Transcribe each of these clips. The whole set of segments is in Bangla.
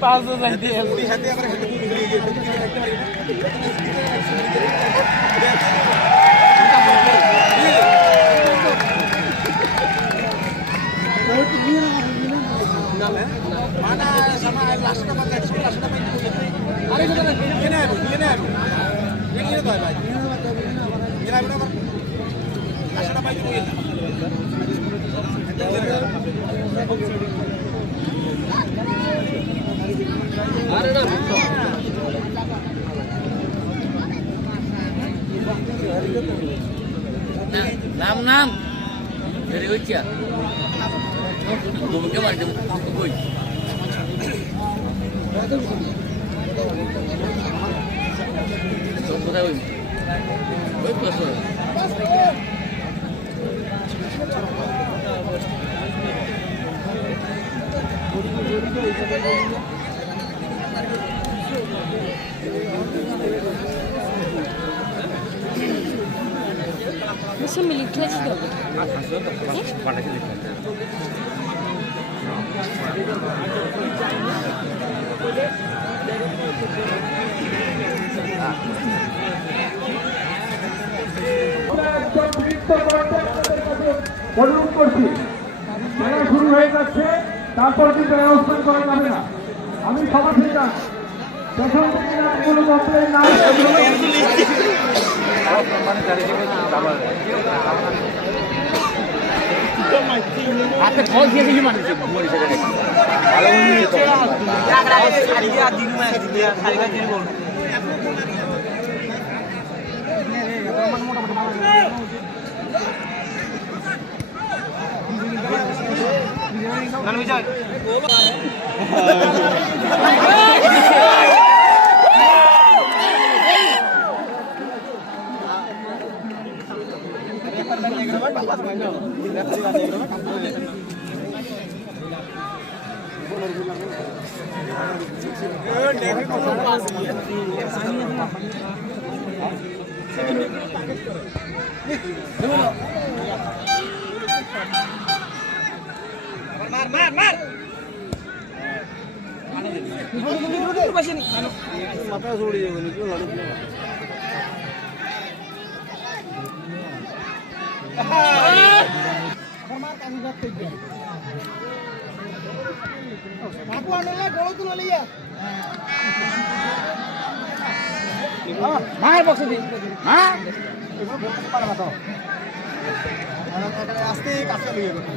500 যাইতে পুরি হাতে আবার হাতে ঘুরে গিয়ে mana sama lasna pakai school lasna pakai hari itu ini tuh baik ini berapa lasna pakai itu nam dari usia Gumnya macam kuy. Tunggu tahu. Baik pasal. Mesti milik dia sih dok. অনুরোধ করছি খেলা শুরু হয়ে যাচ্ছে তারপর কিন্তু অ্যানাউন্সমেন্ট করা যাবে না আমি সভা থেকে প্রথম থেকে কোনো কমপ্লেন না আপনি কল দিয়ে কিছু মানুষ মরে সেটা Mar. Mata suri ini tu lalu. Aku anaknya kalau tu lalu ya. Mar box ni. Mar. Para mata. Anak-anak asti kasih lagi.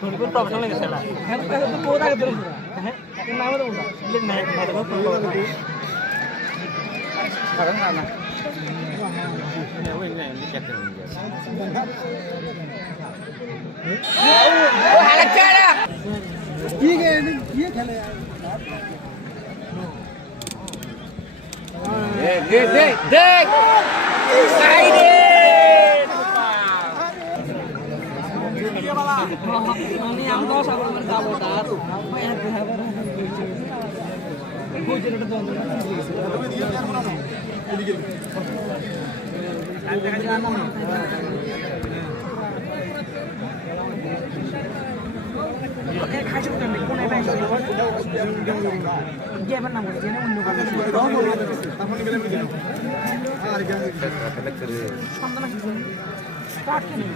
Profesional lagi salah. Itu pura gitu. Nama tu pura. Lihat naik nama tu pura. Sekarang mana? Ya, ini kita. Oh, halak cara. Ye खेले यार. देख side ini yang kau sama mereka botar, apa yang berhabar? Hujan itu tuh. Dia mana mau dia nak menunggu. Start ni.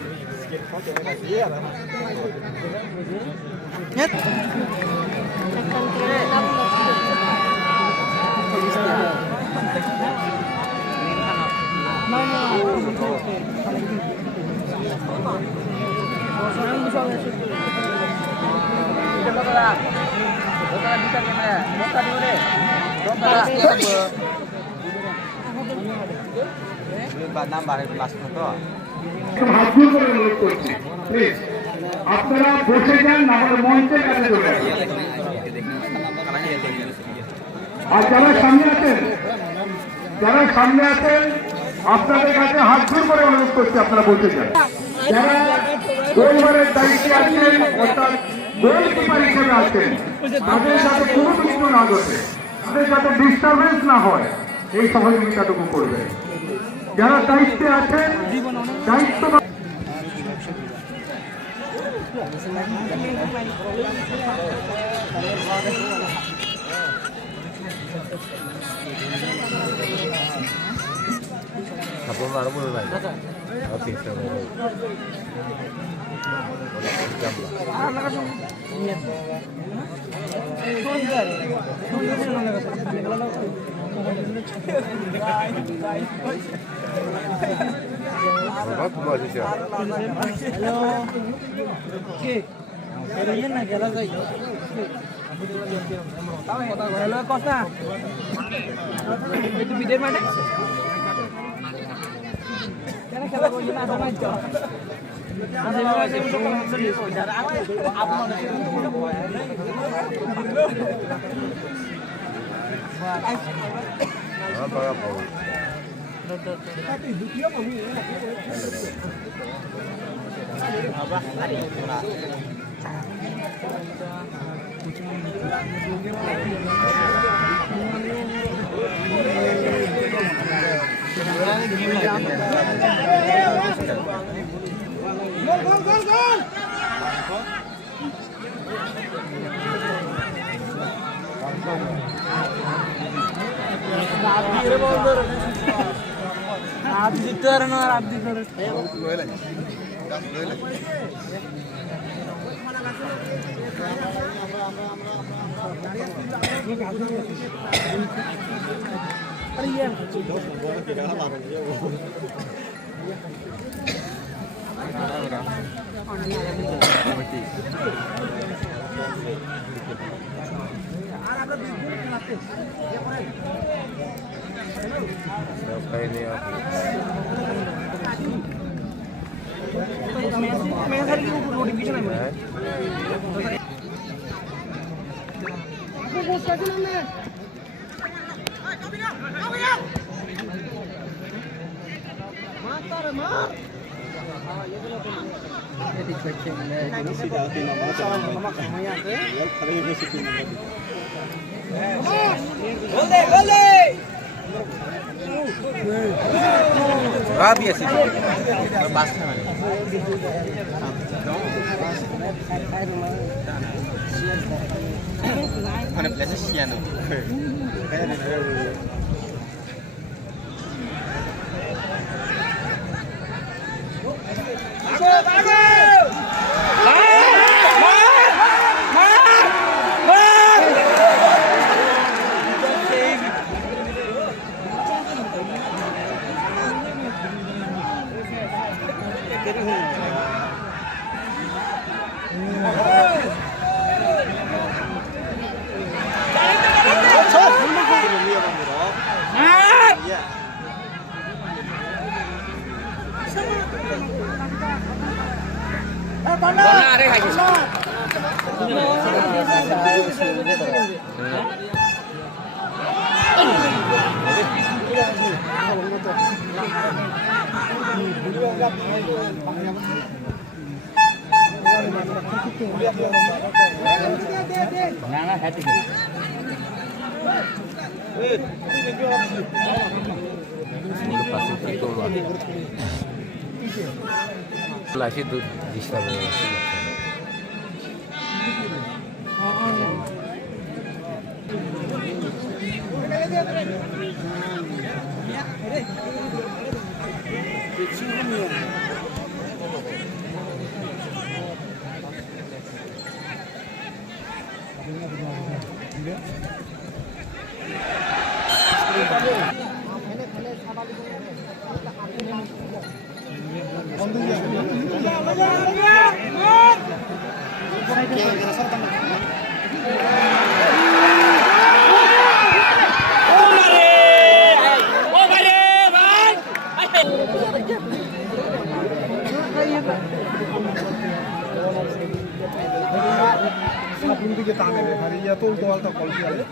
Net. Nambah last foto. Please. আপনারা বসে যান, না হলে মঞ্চের কাছে চলে আসুন। আর যারা সামনে আছেন আপনাদের কাছে হাত জোর করে অনুরোধ করছি, আপনারা বসে যান। যারা গোলবারের দায়িত্বে আছেন, অর্থাৎ গোলকিপার হিসেবে আছেন, তাদের যাতে কোনো কিছু না ঘটে, তাদের যাতে ডিস্টারবেন্স না হয়, এই সহযোগিতাটুকু করবে। যারা দায়িত্বে আছেন, দায়িত্ব Apa baru mulai? Oke, খেলা করছি না সময় आप जीतते रहे ना आप जीतते रहे अरे ये मैं सारी नोटिफिकेशन है Rabi assim. Basta mana? Mana belas sian tu. Lagi tu disturb. দিকে টানে খালি ইয়া তোল তোয়ালটা কল দিয়ে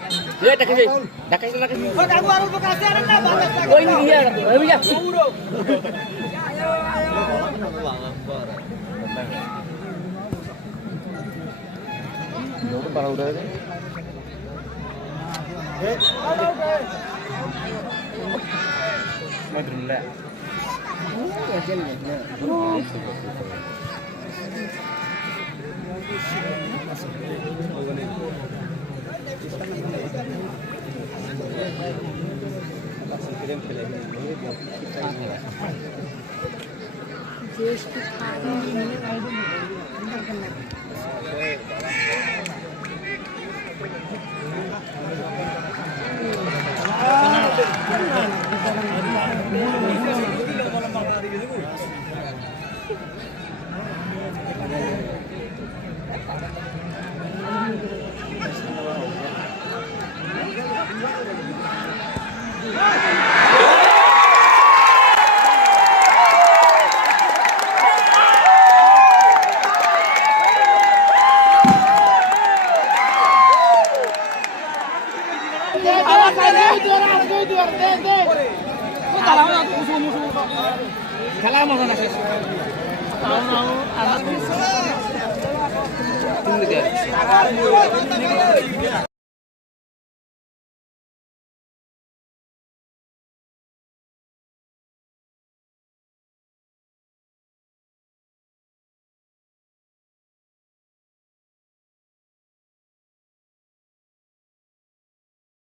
খেলা মজা না শেষ